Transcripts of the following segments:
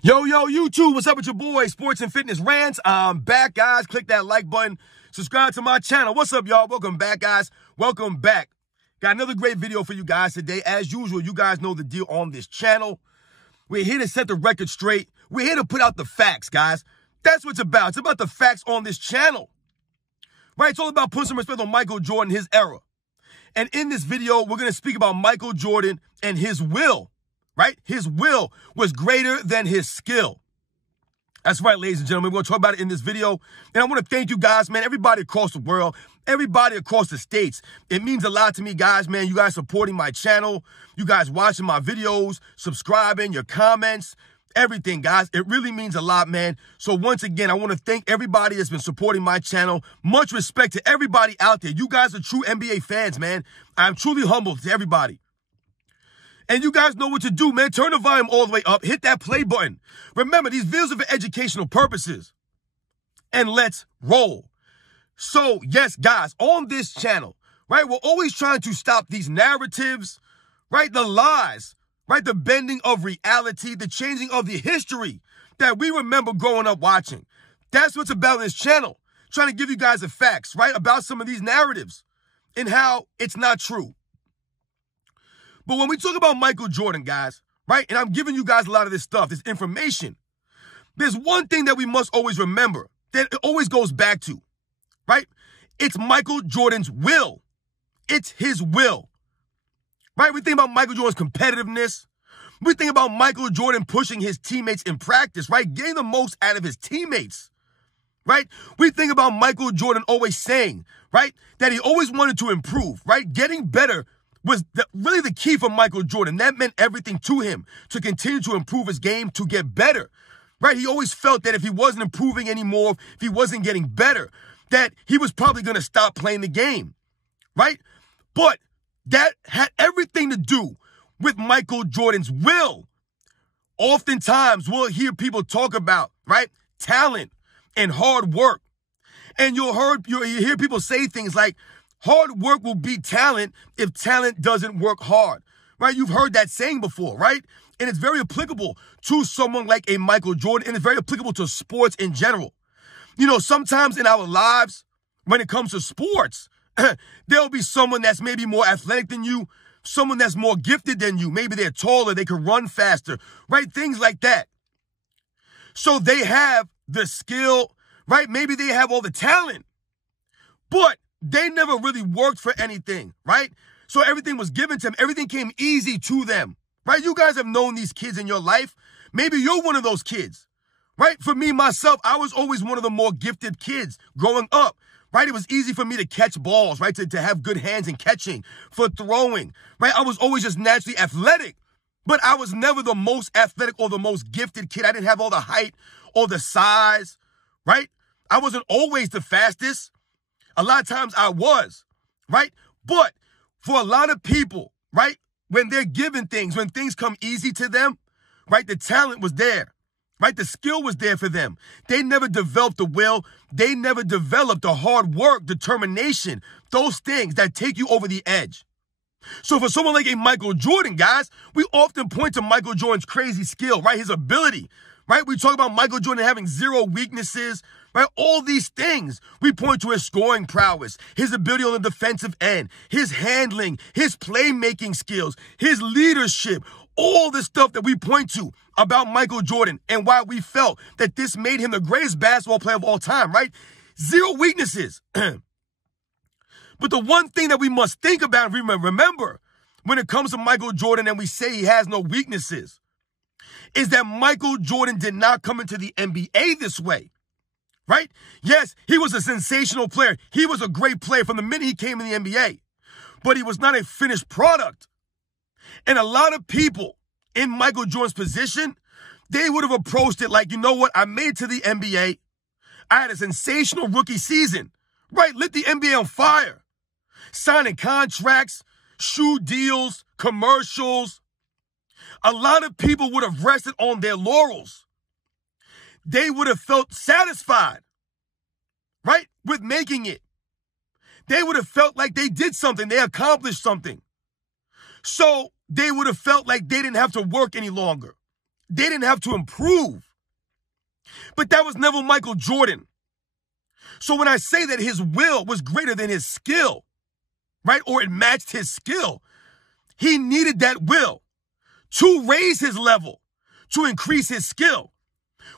Yo, YouTube, what's up with your boy, Sports and Fitness Rants? I'm back, guys. Click that like button. Subscribe to my channel. What's up, y'all? Welcome back, guys. Welcome back. Got another great video for you guys today. As usual, you guys know the deal on this channel. We're here to set the record straight. We're here to put out the facts, guys. That's what it's about. It's about the facts on this channel. Right? It's all about putting some respect on Michael Jordan, his era. And in this video, we're going to speak about Michael Jordan and his will. Right? His will was greater than his skill. That's right, ladies and gentlemen. We're going to talk about it in this video. And I want to thank you guys, man, everybody across the world, everybody across the states. It means a lot to me, guys, man. You guys supporting my channel, you guys watching my videos, subscribing, your comments, everything, guys. It really means a lot, man. So once again, I want to thank everybody that's been supporting my channel. Much respect to everybody out there. You guys are true NBA fans, man. I'm truly humbled to everybody. And you guys know what to do, man. Turn the volume all the way up. Hit that play button. Remember, these videos are for educational purposes. And let's roll. So, yes, guys, on this channel, right, we're always trying to stop these narratives, right, the lies, right, the bending of reality, the changing of the history that we remember growing up watching. That's what's about this channel. Trying to give you guys the facts, right, about some of these narratives and how it's not true. But when we talk about Michael Jordan, guys, right, and I'm giving you guys a lot of this stuff, this information, there's one thing that we must always remember that it always goes back to, right? It's Michael Jordan's will. It's his will, right? We think about Michael Jordan's competitiveness. We think about Michael Jordan pushing his teammates in practice, right? Getting the most out of his teammates, right? We think about Michael Jordan always saying, right, that he always wanted to improve, right? Getting better was really the key for Michael Jordan. That meant everything to him, to continue to improve his game, to get better, right? He always felt that if he wasn't improving anymore, if he wasn't getting better, that he was probably going to stop playing the game, right? But that had everything to do with Michael Jordan's will. Oftentimes, we'll hear people talk about, right, talent and hard work. And you'll hear people say things like, hard work will beat talent if talent doesn't work hard, right? You've heard that saying before, right? And it's very applicable to someone like a Michael Jordan, and it's very applicable to sports in general. You know, sometimes in our lives, when it comes to sports, there'll be someone that's maybe more athletic than you, someone that's more gifted than you. Maybe they're taller, they can run faster, right? Things like that. So they have the skill, right? Maybe they have all the talent, but they never really worked for anything, right? So everything was given to them. Everything came easy to them, right? You guys have known these kids in your life. Maybe you're one of those kids, right? For me, myself, I was always one of the more gifted kids growing up, right? It was easy for me to catch balls, right? To have good hands in catching, for throwing, right? I was always just naturally athletic, but I was never the most athletic or the most gifted kid. I didn't have all the height or the size, right? I wasn't always the fastest. A lot of times I was, right? But for a lot of people, right, when they're given things, when things come easy to them, right, the talent was there, right? The skill was there for them. They never developed the will. They never developed the hard work, determination, those things that take you over the edge. So for someone like a Michael Jordan, guys, we often point to Michael Jordan's crazy skill, right? His ability, right? We talk about Michael Jordan having zero weaknesses, right? All these things. We point to his scoring prowess, his ability on the defensive end, his handling, his playmaking skills, his leadership, all the stuff that we point to about Michael Jordan and why we felt that this made him the greatest basketball player of all time, right? Zero weaknesses. But the one thing that we must think about and remember when it comes to Michael Jordan and we say he has no weaknesses is that Michael Jordan did not come into the NBA this way, right? Yes, he was a sensational player. He was a great player from the minute he came in the NBA, but he was not a finished product. And a lot of people in Michael Jordan's position, they would have approached it like, you know what? I made it to the NBA. I had a sensational rookie season, right? Lit the NBA on fire. Signing contracts, shoe deals, commercials. A lot of people would have rested on their laurels. They would have felt satisfied, right, with making it. They would have felt like they did something. They accomplished something. So they would have felt like they didn't have to work any longer. They didn't have to improve. But that was never Michael Jordan. So when I say that his will was greater than his skill, right, or it matched his skill, he needed that will to raise his level, to increase his skill.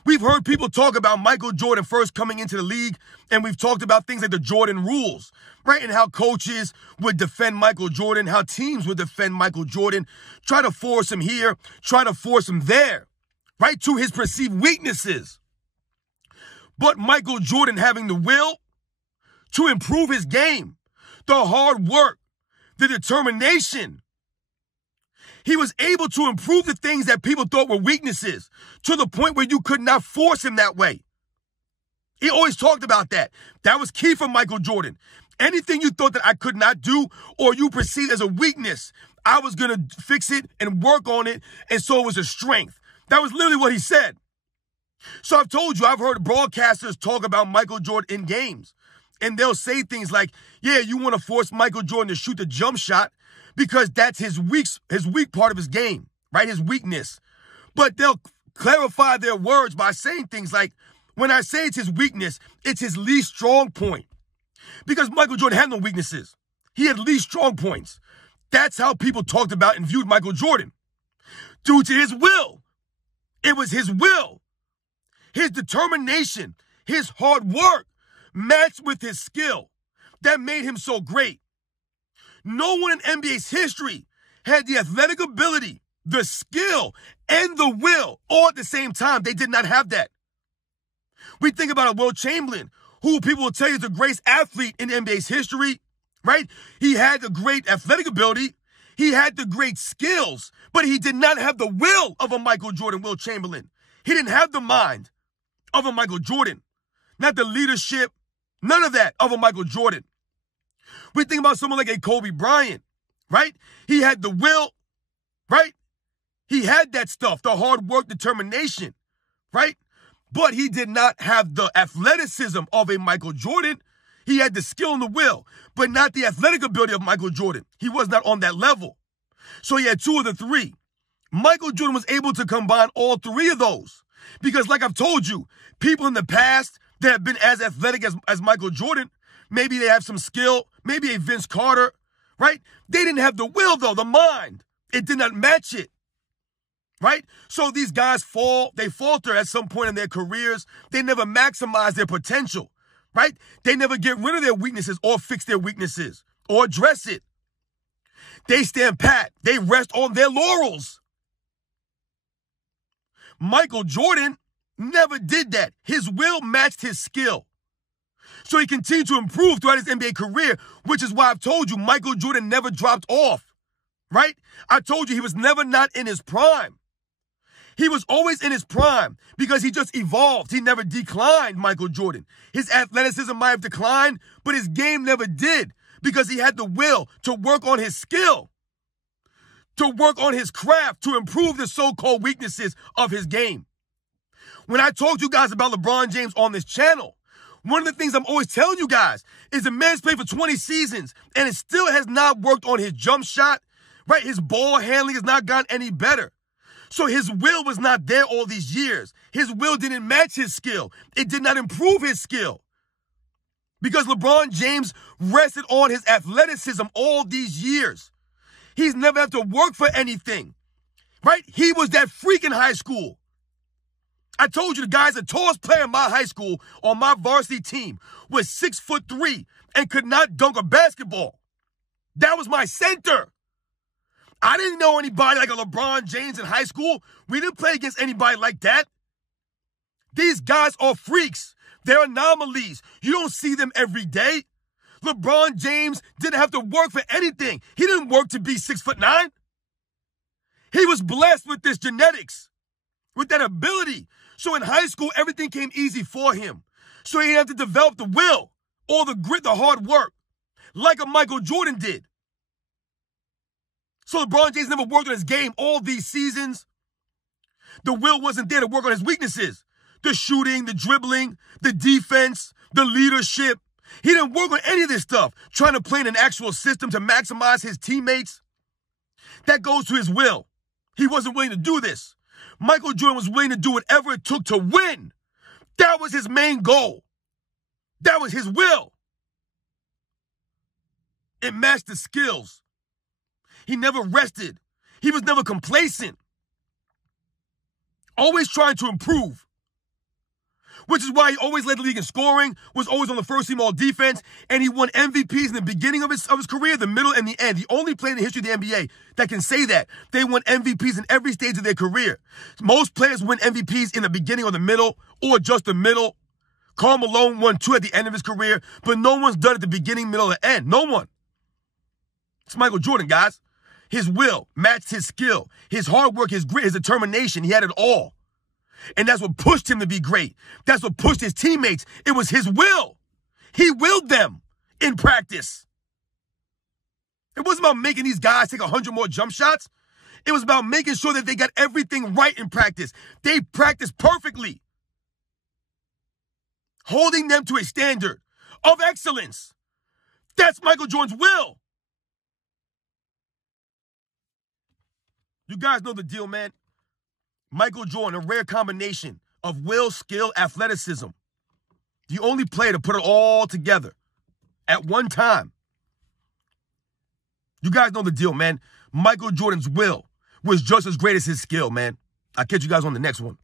We've heard people talk about Michael Jordan first coming into the league, and we've talked about things like the Jordan rules, right? And how coaches would defend Michael Jordan, how teams would defend Michael Jordan, try to force him here, try to force him there, right? To his perceived weaknesses. But Michael Jordan having the will to improve his game, the hard work, the determination, he was able to improve the things that people thought were weaknesses to the point where you could not force him that way. He always talked about that. That was key for Michael Jordan. Anything you thought that I could not do or you perceived as a weakness, I was going to fix it and work on it, and so it was a strength. That was literally what he said. So I've told you, I've heard broadcasters talk about Michael Jordan in games, and they'll say things like, yeah, you want to force Michael Jordan to shoot the jump shot because that's his weak part of his game, right? His weakness. But they'll clarify their words by saying things like, when I say it's his weakness, it's his least strong point. Because Michael Jordan had no weaknesses. He had least strong points. That's how people talked about and viewed Michael Jordan. Due to his will. It was his will. His determination, his hard work, matched with his skill that made him so great. No one in NBA's history had the athletic ability, the skill, and the will all at the same time. They did not have that. We think about a Wilt Chamberlain, who people will tell you is the greatest athlete in NBA's history, right? He had the great athletic ability. He had the great skills, but he did not have the will of a Michael Jordan, Wilt Chamberlain. He didn't have the mind of a Michael Jordan, not the leadership, none of that of a Michael Jordan. We think about someone like a Kobe Bryant, right? He had the will, right? He had that stuff, the hard work, determination, right? But he did not have the athleticism of a Michael Jordan. He had the skill and the will, but not the athletic ability of Michael Jordan. He was not on that level. So he had two of the three. Michael Jordan was able to combine all three of those. Because like I've told you, people in the past that have been as athletic as Michael Jordan, maybe they have some skill, maybe a Vince Carter, right? They didn't have the will, though, the mind. It did not match it, right? So these guys they falter at some point in their careers. They never maximize their potential, right? They never get rid of their weaknesses or fix their weaknesses or address it. They stand pat. They rest on their laurels. Michael Jordan never did that. His will matched his skill. So he continued to improve throughout his NBA career, which is why I've told you Michael Jordan never dropped off, right? I told you he was never not in his prime. He was always in his prime because he just evolved. He never declined, Michael Jordan. His athleticism might have declined, but his game never did because he had the will to work on his skill, to work on his craft, to improve the so-called weaknesses of his game. When I talk to you guys about LeBron James on this channel, one of the things I'm always telling you guys is the man's played for 20 seasons and it still has not worked on his jump shot, right? His ball handling has not gotten any better. So his will was not there all these years. His will didn't match his skill. It did not improve his skill. Because LeBron James rested on his athleticism all these years. He's never had to work for anything, right? He was that freak in high school. I told you the guy's the tallest player in my high school on my varsity team was 6'3" and could not dunk a basketball. That was my center. I didn't know anybody like a LeBron James in high school. We didn't play against anybody like that. These guys are freaks. They're anomalies. You don't see them every day. LeBron James didn't have to work for anything. He didn't work to be 6'9". He was blessed with this genetics, with that ability. So in high school, everything came easy for him. So he didn't have to develop the will or the grit, the hard work, like a Michael Jordan did. So LeBron James never worked on his game all these seasons. The will wasn't there to work on his weaknesses. The shooting, the dribbling, the defense, the leadership. He didn't work on any of this stuff, trying to play in an actual system to maximize his teammates. That goes to his will. He wasn't willing to do this. Michael Jordan was willing to do whatever it took to win. That was his main goal. That was his will. It matched the skills. He never rested. He was never complacent. Always trying to improve. Which is why he always led the league in scoring, was always on the first team all defense, and he won MVPs in the beginning of his career, the middle, and the end. The only player in the history of the NBA that can say that. They won MVPs in every stage of their career. Most players win MVPs in the beginning or the middle, or just the middle. Karl Malone won 2 at the end of his career, but no one's done it at the beginning, middle, or end. No one. It's Michael Jordan, guys. His will matched his skill. His hard work, his grit, his determination. He had it all. And that's what pushed him to be great. That's what pushed his teammates. It was his will. He willed them in practice. It wasn't about making these guys take 100 more jump shots. It was about making sure that they got everything right in practice. They practiced perfectly. Holding them to a standard of excellence. That's Michael Jordan's will. You guys know the deal, man. Michael Jordan, a rare combination of will, skill, athleticism. The only player to put it all together at one time. You guys know the deal, man. Michael Jordan's will was just as great as his skill, man. I'll catch you guys on the next one.